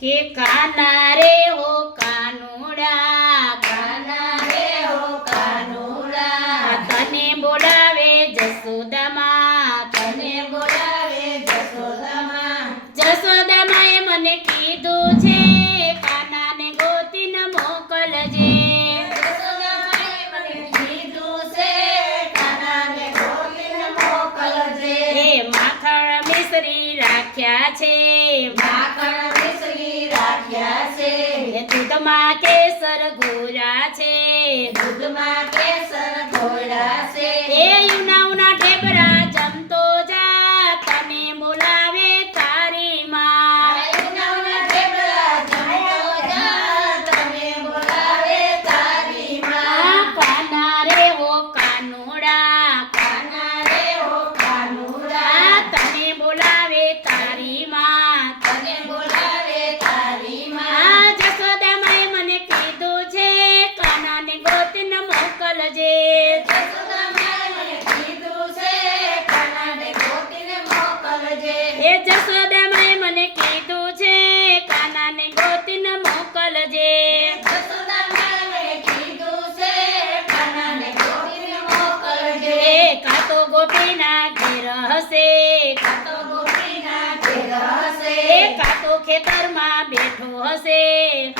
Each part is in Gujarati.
કે કાના રે હો કાનુડા, કાના રે હો કાનુડા, તને બોલાવે જસોદામાં, તને બોલાવે જશોદામાં. જસોદામાએ મને કીધું છે કાનાને ગોતીને મોકલજે. જશોદામાએ મને કીધું છે કાનાને ગોતીને મોકલજે. એ માખણ મિશ્રી રાખ્યા છે, માખણ મિશ્રી રાખ્યા છે, એ દૂધમાં કેસર ઘોર્યા છે, દૂધમાં કેસર ઘોળ્યા છે. એ યુનાવના ઢેબરા જમતો જા, તને બોલાવે તારી માં. આયુનાવના ઢેબરા જમતો જા, તને બોલાવે તારી માં. કાના રે હો કાનુડા, કાના રે હો કાનુડા, તને બોલાવે તારી માં. તને બોલાવે તારી માં. જસોદામાએ મને કીધું છે કાનાને ગોતીને મોકલજે. જશોદામાએ મને કીધું છે કાનાને ગોતીને મોકલજે. એ જસોદામાએ મને કીધું છે કાનાને ગોતીને મોકલજે. જશોદામાએ મને કીધું છે કાનાને ગોતીને મોકલજે. એ કાતો ગોપીના ઘેર હશે, કાતો ગોપીના ઘેર હશે, એ કાતો ખેતરમાં બેઠો હશે,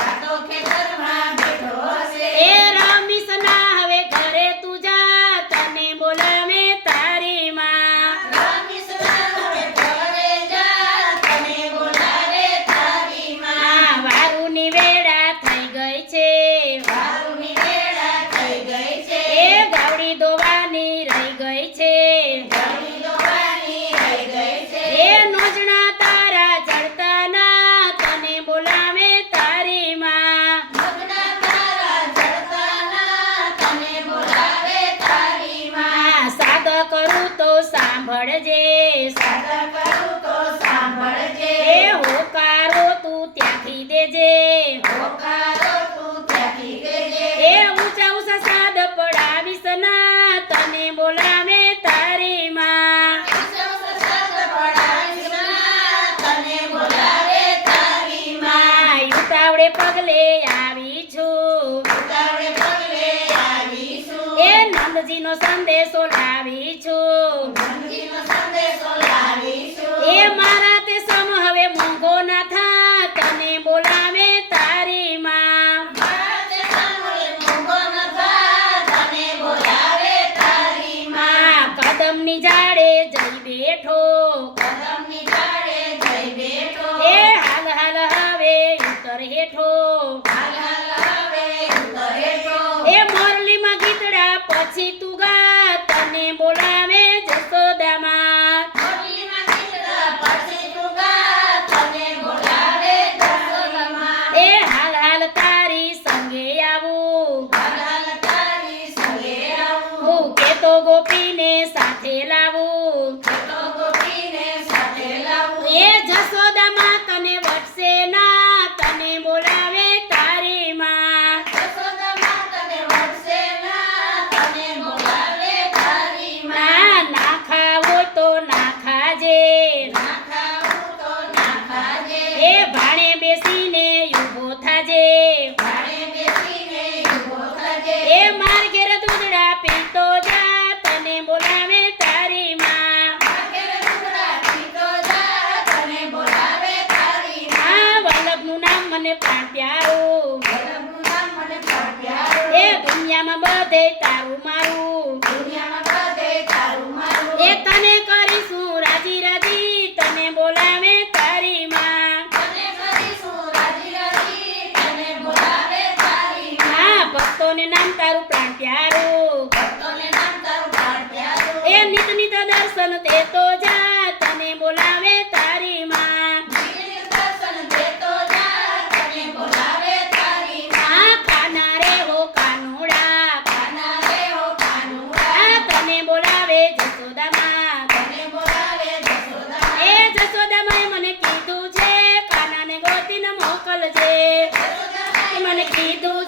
કાતો ખેતરમાં બેઠો હશે. એ રમીશના હવે ઘરે તું જા, તને બોલાવે તારી માં. રમીશના હવે ઘરે જા, તને બોલાવે તારી માં. વારુની વેળા થઈ ગઈ છે, વારુની વેળા થઈ ગઈ છે, એ ગાવડી દોવાની રહી ગઈ છે, ઘણી દોવાની રહી ગઈ છે. એ નોજણા તારા જડતાના, તને બોલાવે તારી માં. મગના તારા જડતાના, તને બોલાવે તારી માં. સાદ કરું તો સાંભળજે, સાદા કરું તો સાંભળજે, એ હોકારો તું ત્યાંથી દેજે, હોકારો તું ત્યાંથી દેજે. એ ઊંચા ઊંચા સાદ પડાવીશ ના, તને બોલાવે તારી માં. સાદ પડાવીશ ના, તને બોલાવે તારી માં. ઉતાવળે પગલે આવી છું, ઉતાવળે પગલે આવીશું, એ નંદજીનો સંદેશો લાવી છું, નંદીનો સંદેશો લાવીશું. એ મારા તે સમ હવે મોંઘો ના થા, તને બોલાવે તારી માં. મારા તે સાંભળે મોંઘો ન થા, તને બોલાવે તારી માં. કદમની જાડે જઈ બેઠો, કદમની ઝાડે જઈ બેઠો, એ હાલ હાલ હવે ઉતર હેઠો, હાલ હાલ હવે ઉતરેઠો. એ મોરલીમાં ગીતડા પછી તું ગા, તને બોલાવે જસોદામાં. મોરલીમાં ગીતડા પછી તું ગા, તને બોલાવે જશોદામાં. એ હાલ હાલ તારી સંગે આવું, હાલ હાલ તારી સંગે આવું, હું કેતો ગોપીને સાથે લાવું. તો ગોપીને સાથે લાવું. એ જસોદામાં તને વટશે ના, તને બોલાવે તારી માં. જશોદામાં તને વળશે ના, તને બોલાવે તારી માં. ના ખાવો તો ના ખાજે, ના ખાવું તો ના ખાજે, એ ભાણે બેસીને ઊભો થાજે, ભાડે બેસીને ઊભો થજે. એ માર ઘેર દૂધડા પીતો જા, તને બોલાવે તારી માં. ઘેર દૂધડા પીતો જા, તને બોલાવે તારી માં. વલ્લભનું નામ મને પ્રાણ પ્યારું, વલ્લભનું નામ મને પણ પ્યારું, એ દુનિયામાં બધે તારું મારું, દુનિયામાં બધે તારું મારું. એ તને કરીશું રાજી રાજી, તને બોલાવે તારી માં. તને કરીશું રાજી રાજી, તને બોલાવે તારી માં. ભક્તોને નામ તારું પ્રાણ પ્યારું, ભક્તોને નામ તારું પણ પ્યારું, એ નિત નિત દર્શન દેતો જા, તને બોલાવે તારી માં. દિવ્ય દર્શન દેતો જા, તને બોલાવે તારી માં. કાના રે હો કાનુડા, કાના રે હો કાનુડા, તને બોલાવે જસોદામાં. તને બોલાવે જશોદામાં. એ જસોદામાએ મને કીધું છે કાનાને ગોતીને મોકલજે. જશોદામાએ મને કીધું